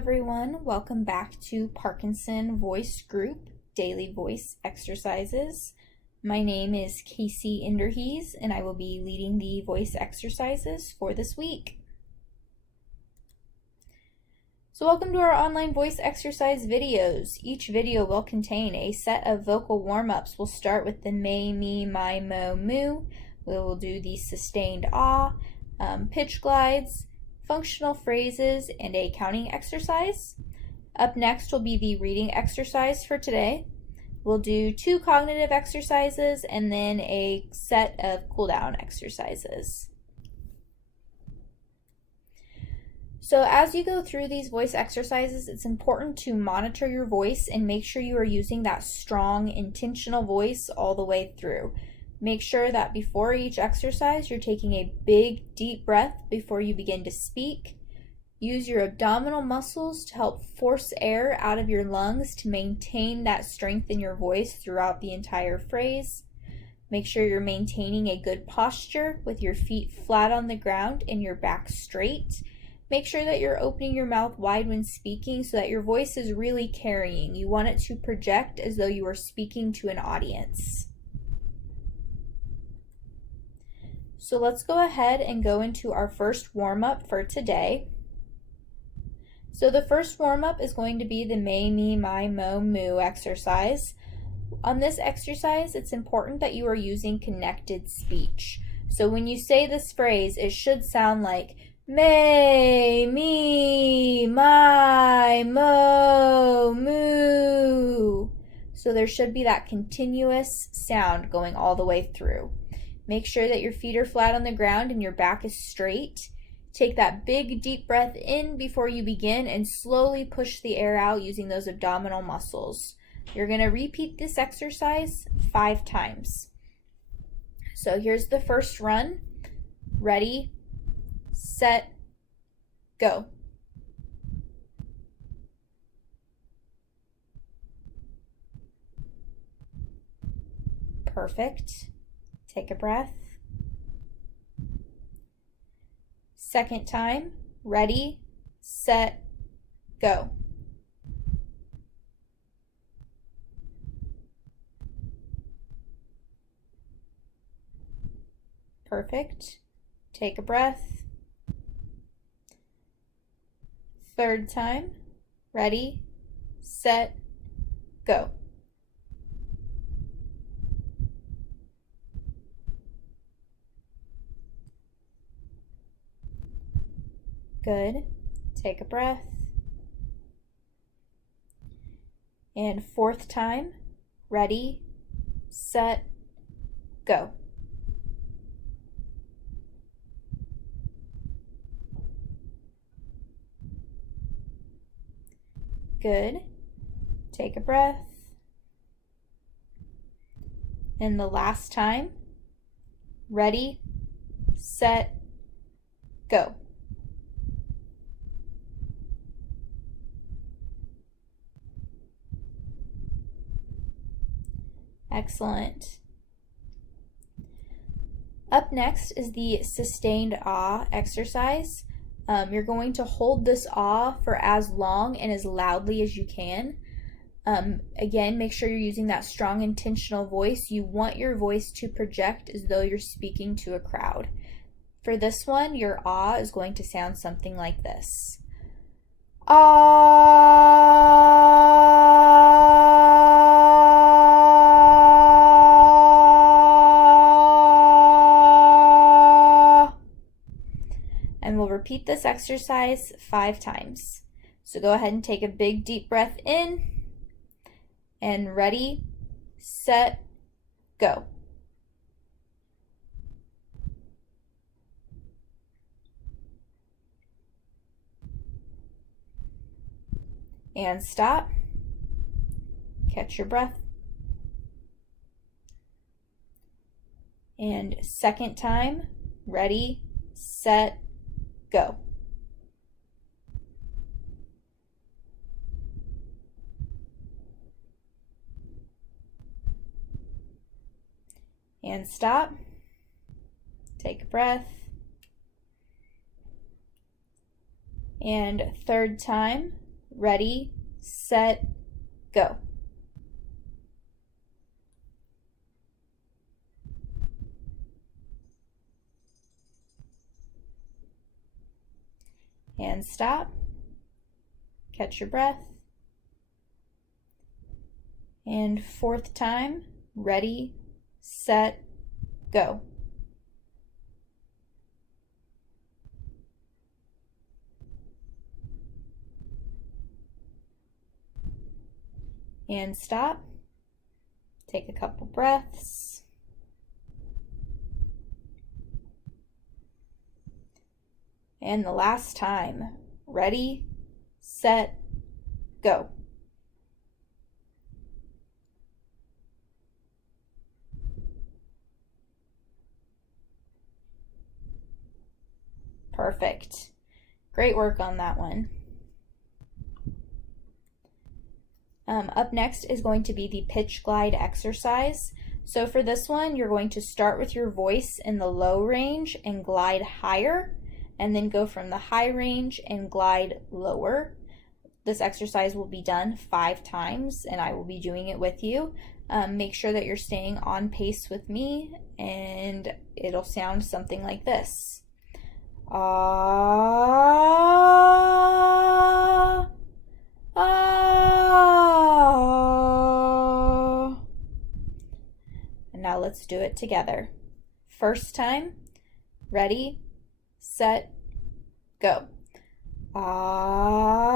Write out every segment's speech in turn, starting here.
everyone, welcome back to Parkinson Voice Group Daily Voice Exercises. My name is Casey Inderhees and I will be leading the voice exercises for this week. So welcome to our online voice exercise videos. Each video will contain a set of vocal warm-ups. We'll start with the may, me, my, mo, moo. We will do the sustained ah, pitch glides, functional phrases, and a counting exercise. Up next will be the reading exercise for today. We'll do 2 cognitive exercises and then a set of cool down exercises. So as you go through these voice exercises, it's important to monitor your voice and make sure you are using that strong, intentional voice all the way through. Make sure that before each exercise, you're taking a big, deep breath before you begin to speak. Use your abdominal muscles to help force air out of your lungs to maintain that strength in your voice throughout the entire phrase. Make sure you're maintaining a good posture with your feet flat on the ground and your back straight. Make sure that you're opening your mouth wide when speaking so that your voice is really carrying. You want it to project as though you are speaking to an audience. So let's go ahead and go into our first warm-up for today. So the first warm-up is going to be the may, me, my, mo, moo exercise. On this exercise, it's important that you are using connected speech. So when you say this phrase, it should sound like may, me, my, mo, moo. So there should be that continuous sound going all the way through. Make sure that your feet are flat on the ground and your back is straight. Take that big deep breath in before you begin and slowly push the air out using those abdominal muscles. You're going to repeat this exercise 5 times. So here's the first run. Ready, set, go. Perfect. Take a breath. Second time, ready, set, go. Perfect. Take a breath. Third time, ready, set, go. Good. Take a breath. And fourth time, ready, set, go. Good. Take a breath. And the last time, ready, set, go. Excellent. Up next is the sustained ah exercise. You're going to hold this ah for as long and as loudly as you can. Again, make sure you're using that strong intentional voice. You want your voice to project as though you're speaking to a crowd. For this one, your ah is going to sound something like this. And we'll repeat this exercise 5 times. So go ahead and take a big deep breath in, and ready, set, go. And stop. Catch your breath. And second time, ready, set, go. And stop. Take a breath. And third time, Ready, set, go. And stop. Catch your breath. And fourth time, ready, set, go. And stop. Take a couple breaths. And the last time, ready, set, go. Perfect. Great work on that one. Up next is going to be the pitch glide exercise. So for this one, you're going to start with your voice in the low range and glide higher, and then go from the high range and glide lower. This exercise will be done 5 times, and I will be doing it with you. Make sure that you're staying on pace with me, and it'll sound something like this. Ah, ah. And now let's do it together. First time, ready, set, go. Ah,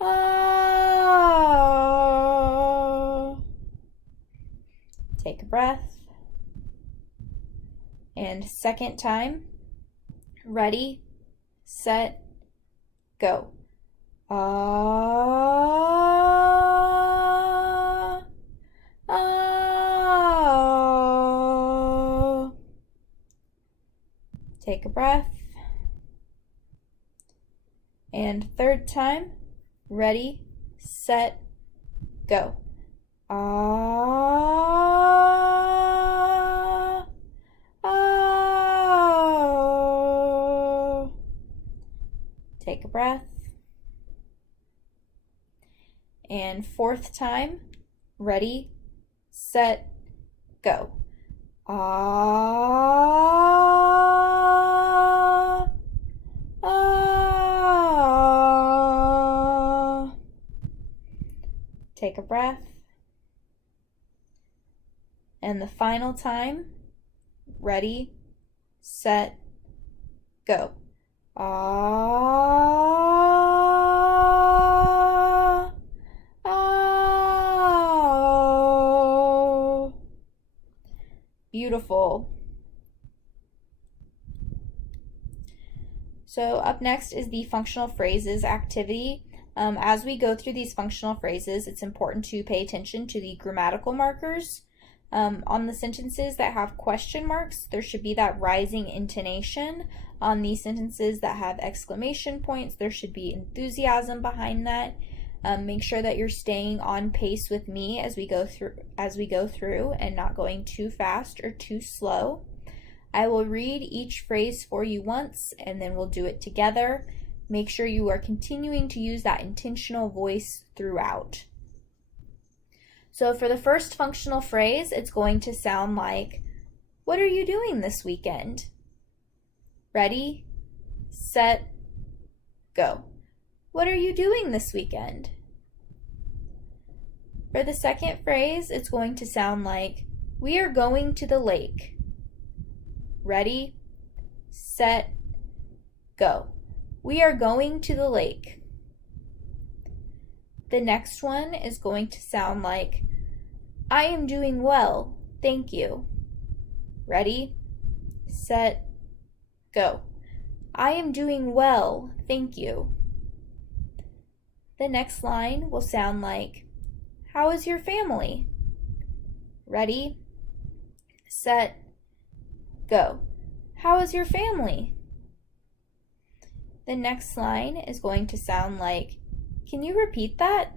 ah. Take a breath. And second time, ready, set, go. Ah, ah. Take a breath. And third time, ready, set, go. Ah, ah. Take a breath. And fourth time, ready, set, go. Ah, ah. Take a breath. And the final time, ready, set, go. Ah, ah. Beautiful. So up next is the functional phrases activity. As we go through these functional phrases, it's important to pay attention to the grammatical markers. On the sentences that have question marks, there should be that rising intonation. On the sentences that have exclamation points, there should be enthusiasm behind that. Make sure that you're staying on pace with me as we go through and not going too fast or too slow. I will read each phrase for you once, and then we'll do it together. Make sure you are continuing to use that intentional voice throughout. So for the first functional phrase, it's going to sound like, what are you doing this weekend? Ready, set, go. What are you doing this weekend? For the second phrase, it's going to sound like, we are going to the lake. Ready, set, go. We are going to the lake. The next one is going to sound like, I am doing well, thank you. Ready, set, go. I am doing well, thank you. The next line will sound like, how is your family? Ready, set, go. How is your family? The next line is going to sound like, can you repeat that?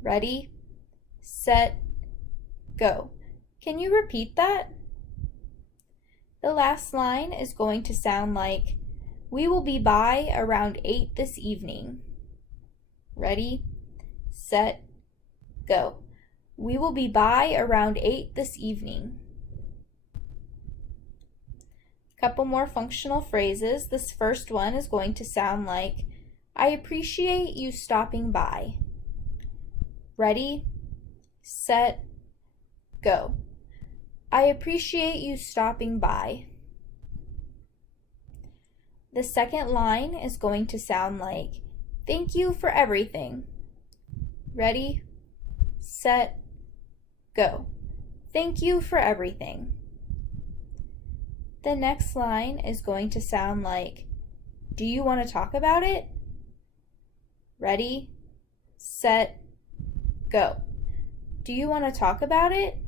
Ready, set, go. Can you repeat that? The last line is going to sound like, We will be by around 8 this evening. Ready, set, go. We will be by around 8 this evening. Couple more functional phrases. This first one is going to sound like, I appreciate you stopping by. Ready, set, go. I appreciate you stopping by. The second line is going to sound like, thank you for everything. Ready, set, go. Thank you for everything. The next line is going to sound like, do you want to talk about it? Ready, set, go. Do you want to talk about it?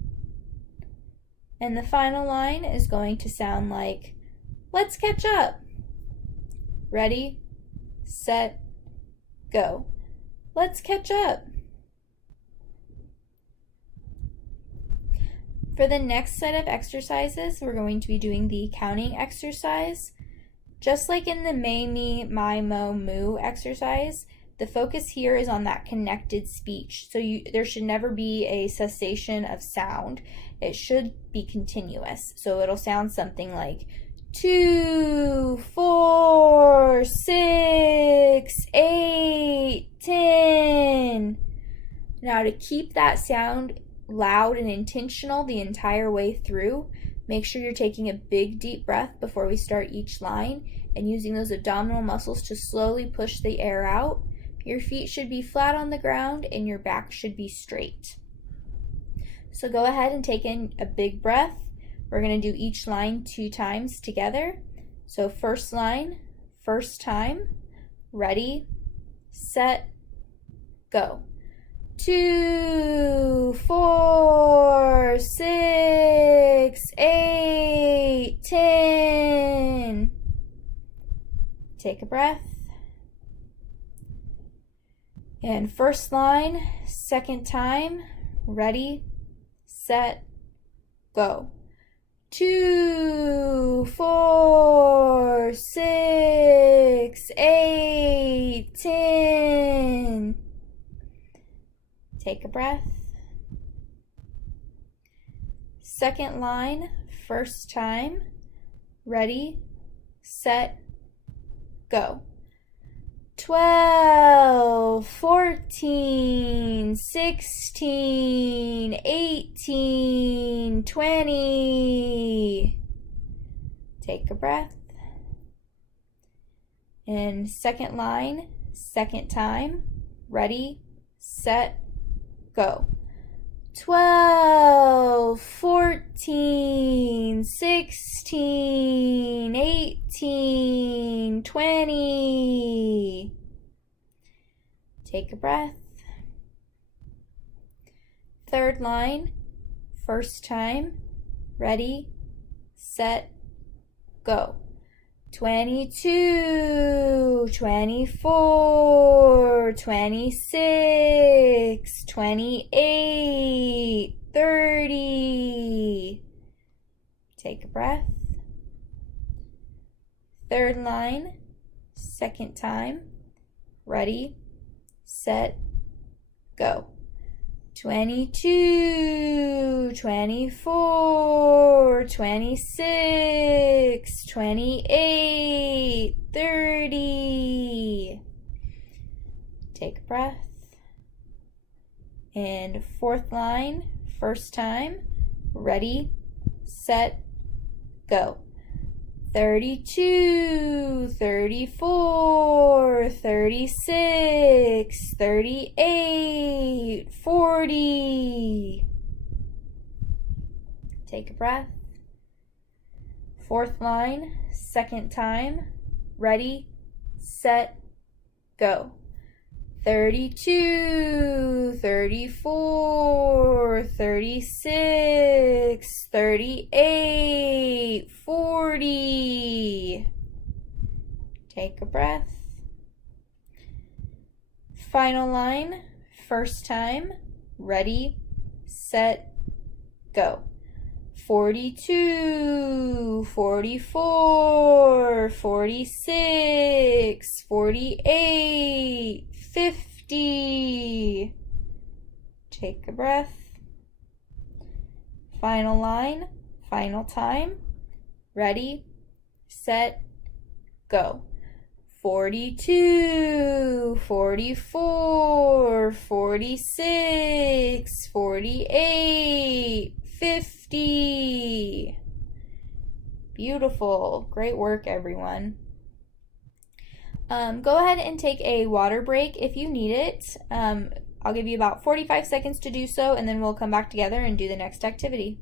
And the final line is going to sound like, let's catch up. Ready, set, go. Let's catch up. For the next set of exercises, we're going to be doing the counting exercise. Just like in the may, me, my, mo, moo exercise, the focus here is on that connected speech. So there should never be a cessation of sound. It should be continuous. So it'll sound something like 2, 4, 6, 8, 10. Now to keep that sound loud and intentional the entire way through, make sure you're taking a big deep breath before we start each line and using those abdominal muscles to slowly push the air out. Your feet should be flat on the ground and your back should be straight. So go ahead and take in a big breath. We're going to do each line 2 times together. So first line, first time. Ready, set, go. 2, 4, 6, 8, 10. Take a breath. And first line, second time. Ready, set, go. 2, 4, 6, 8, 10. Take a breath. Second line, first time. Ready, set, go. 12, 14, 16, 18, 20. Take a breath. And second line, second time. Ready, set, go. 12, 14, 16, 18, 20. Take a breath. Third line, first time. Ready, set, go. 22, 24, 26, 28, 30. Take a breath. Third line, second time. Ready, set, go. 22, 24, 26, 28, 30. Take a breath. And fourth line, first time. Ready, set, go. 32, 34, 36, 38, 40. Take a breath. Fourth line, second time. Ready, set, go. 32, 34, 36, 38, 40. Take a breath. Final line, first time. Ready, set, go. 42, 44, 46, 48, 50. Take a breath. Final line, final time. Ready, set, go. 42, 44, 46, 48, 50. Beautiful. Great work, everyone. Go ahead and take a water break if you need it. I'll give you about 45 seconds to do so, and then we'll come back together and do the next activity.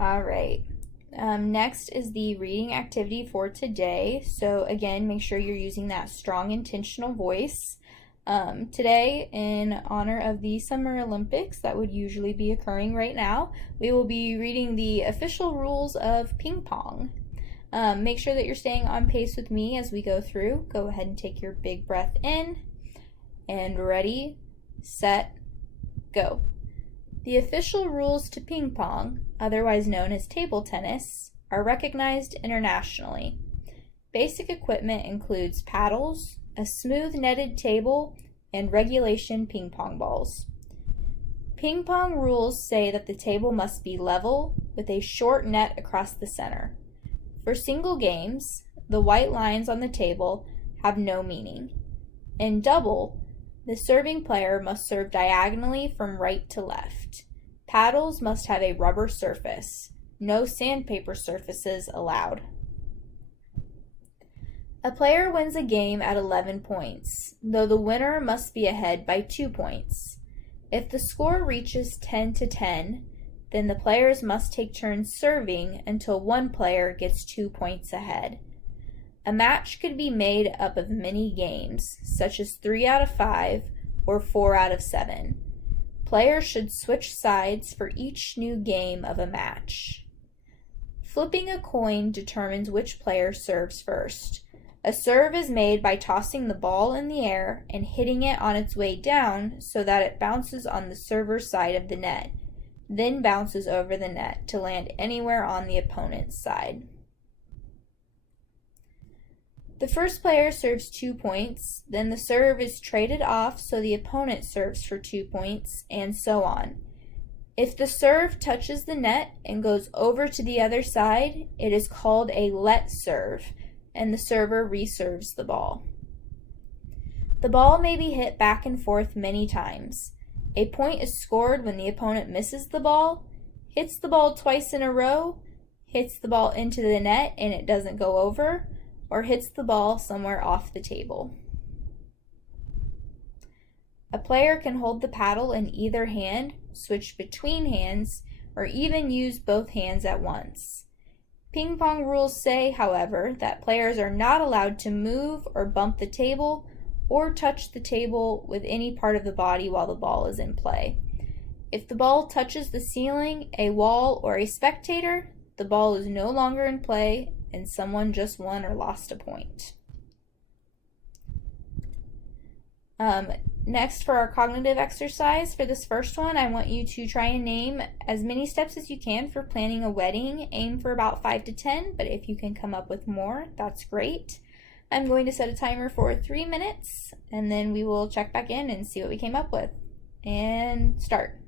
All right. Next is the reading activity for today. So again, make sure you're using that strong intentional voice. Today, in honor of the Summer Olympics that would usually be occurring right now, we will be reading the official rules of ping pong. Make sure that you're staying on pace with me as we go through. Go ahead and take your big breath in, and ready, set, go. The official rules to ping pong, otherwise known as table tennis, are recognized internationally. Basic equipment includes paddles, a smooth netted table, and regulation ping pong balls. Ping pong rules say that the table must be level with a short net across the center. For single games, the white lines on the table have no meaning. In double, the serving player must serve diagonally from right to left. Paddles must have a rubber surface. No sandpaper surfaces allowed. A player wins a game at 11 points, though the winner must be ahead by 2 points. If the score reaches 10-10, then the players must take turns serving until one player gets 2 points ahead. A match could be made up of many games, such as 3 out of 5 or 4 out of 7. Players should switch sides for each new game of a match. Flipping a coin determines which player serves first. A serve is made by tossing the ball in the air and hitting it on its way down so that it bounces on the server's side of the net, then bounces over the net to land anywhere on the opponent's side. The first player serves 2 points, then the serve is traded off so the opponent serves for 2 points, and so on. If the serve touches the net and goes over to the other side, it is called a let serve, and the server reserves the ball. The ball may be hit back and forth many times. A point is scored when the opponent misses the ball, hits the ball twice in a row, hits the ball into the net and it doesn't go over, or hits the ball somewhere off the table. A player can hold the paddle in either hand, switch between hands, or even use both hands at once. Ping pong rules say, however, that players are not allowed to move or bump the table or touch the table with any part of the body while the ball is in play. If the ball touches the ceiling, a wall, or a spectator, the ball is no longer in play and someone just won or lost a point. Next, for our cognitive exercise, for this first one, I want you to try and name as many steps as you can for planning a wedding. Aim for about 5 to 10, but if you can come up with more, that's great. I'm going to set a timer for 3 minutes, and then we will check back in and see what we came up with. And start.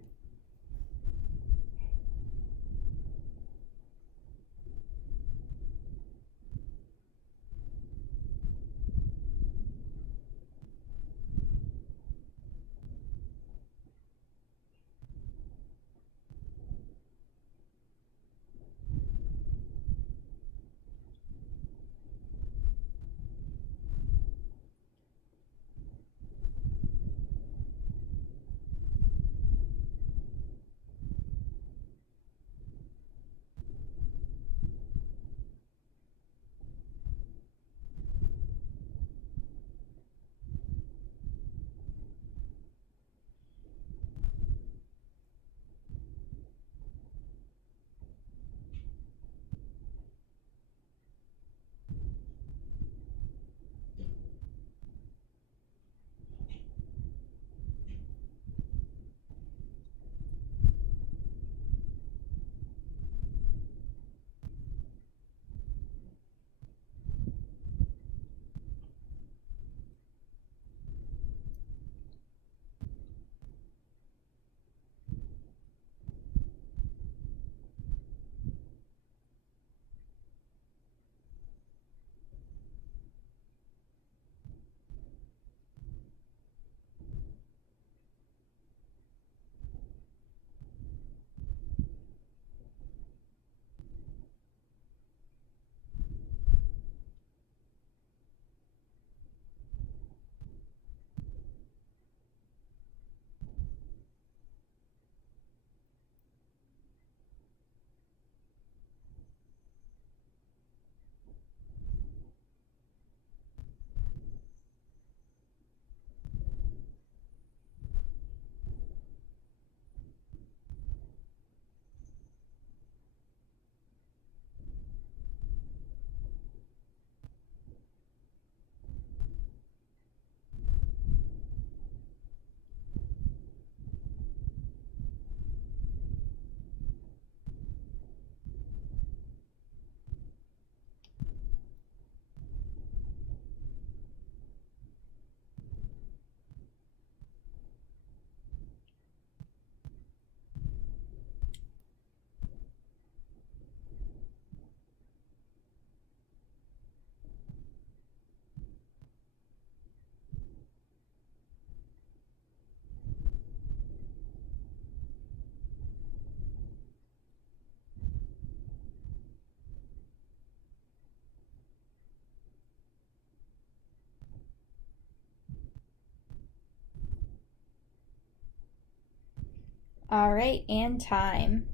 All right, and time.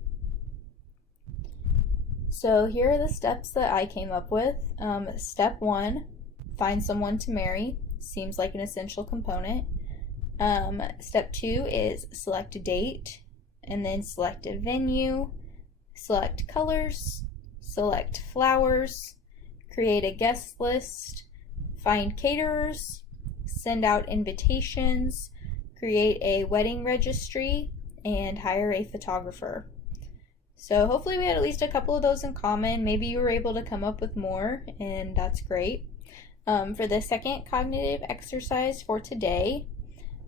So here are the steps that I came up with. Step 1, find someone to marry. Seems like an essential component. Step 2 is select a date, and then select a venue, select colors, select flowers, create a guest list, find caterers, send out invitations, create a wedding registry, and hire a photographer. So hopefully we had at least a couple of those in common. Maybe you were able to come up with more, and that's great. For the second cognitive exercise for today,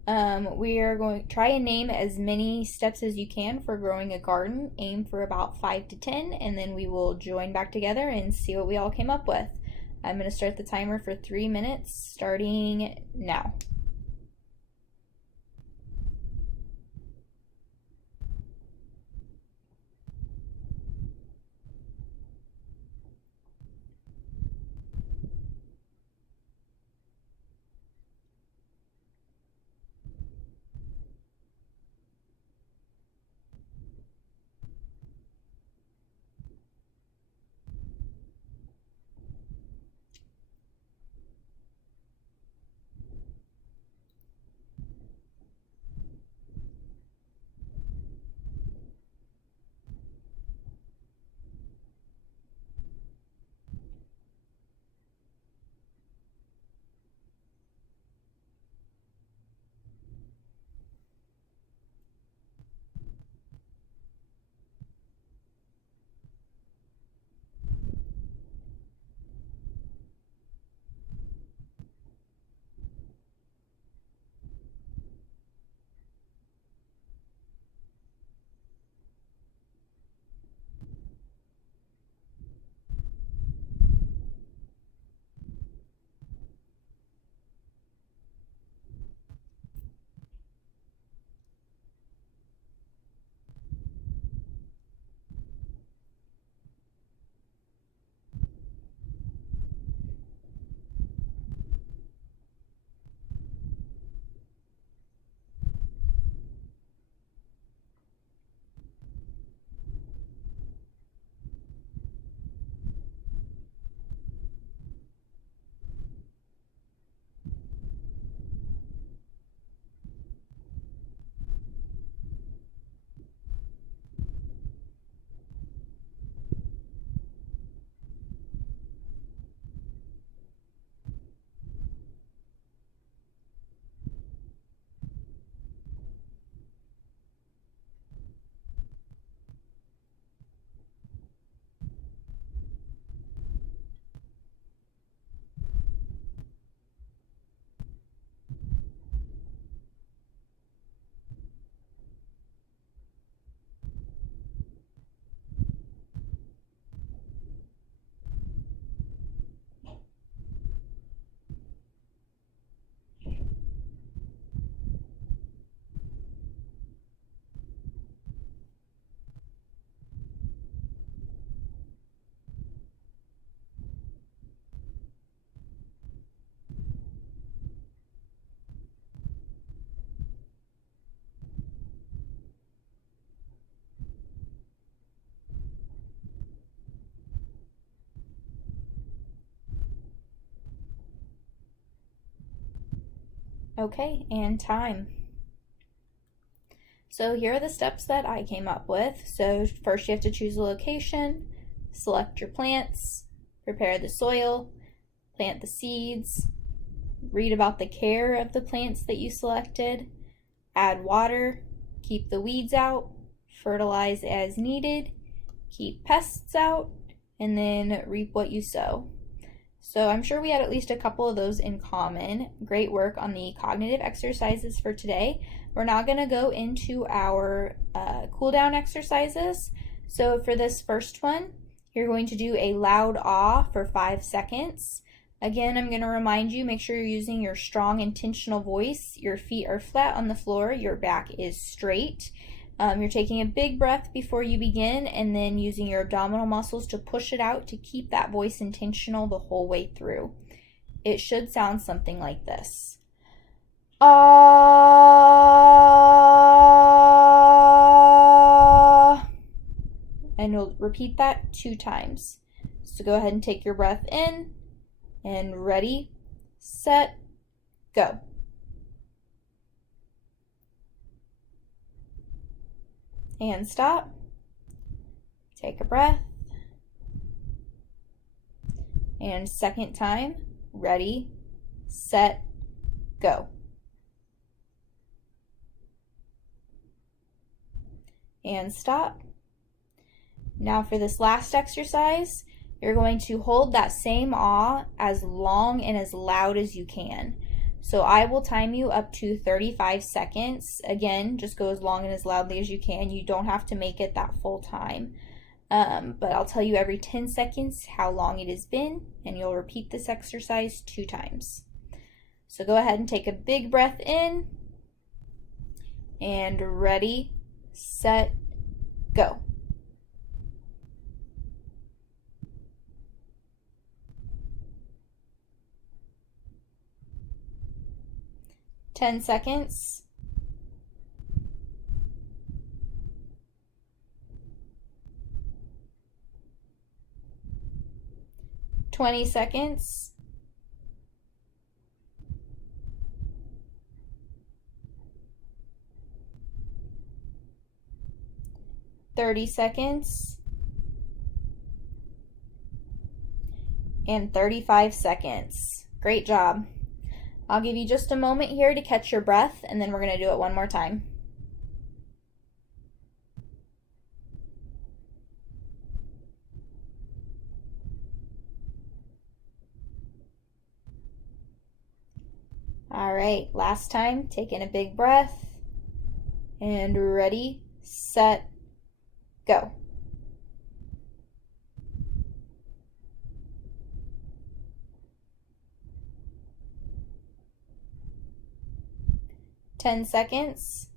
we are going to try and name as many steps as you can for growing a garden. Aim for about 5 to 10, and then we will join back together and see what we all came up with. I'm going to start the timer for 3 minutes, starting now. Okay, and time. So here are the steps that I came up with. So first you have to choose a location, select your plants, prepare the soil, plant the seeds, read about the care of the plants that you selected, add water, keep the weeds out, fertilize as needed, keep pests out, and then reap what you sow. So I'm sure we had at least a couple of those in common. Great work on the cognitive exercises for today. We're now going to go into our cool down exercises. So for this first one, you're going to do a loud ah for 5 seconds. Again, I'm going to remind you, make sure you're using your strong intentional voice. Your feet are flat on the floor, your back is straight. You're taking a big breath before you begin and then using your abdominal muscles to push it out to keep that voice intentional the whole way through. It should sound something like this. Ah. and you'll repeat that 2 times. So go ahead and take your breath in, and ready, set, go. And stop. Take a breath. And second time, ready, set, go. And stop. Now for this last exercise, you're going to hold that same ah as long and as loud as you can. So I will time you up to 35 seconds. Again, just go as long and as loudly as you can. You don't have to make it that full time. But I'll tell you every 10 seconds how long it has been, and you'll repeat this exercise 2 times. So go ahead and take a big breath in, and ready, set, go. Ten seconds. 20 seconds. 30 seconds. And 35 seconds. Great job. I'll give you just a moment here to catch your breath, and then we're going to do it one more time. All right, last time, take in a big breath, and ready, set, go. Ten seconds.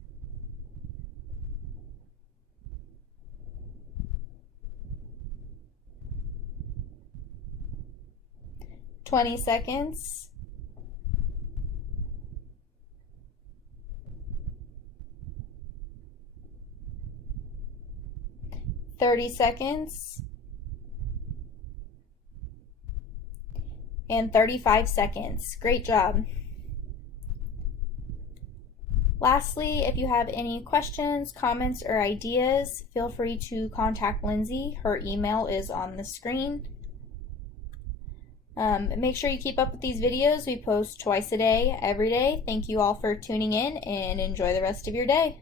20 seconds. 30 seconds. And 35 seconds. Great job. Lastly, if you have any questions, comments, or ideas, feel free to contact Lindsay. Her email is on the screen. Make sure you keep up with these videos. We post twice a day, every day. Thank you all for tuning in, and enjoy the rest of your day.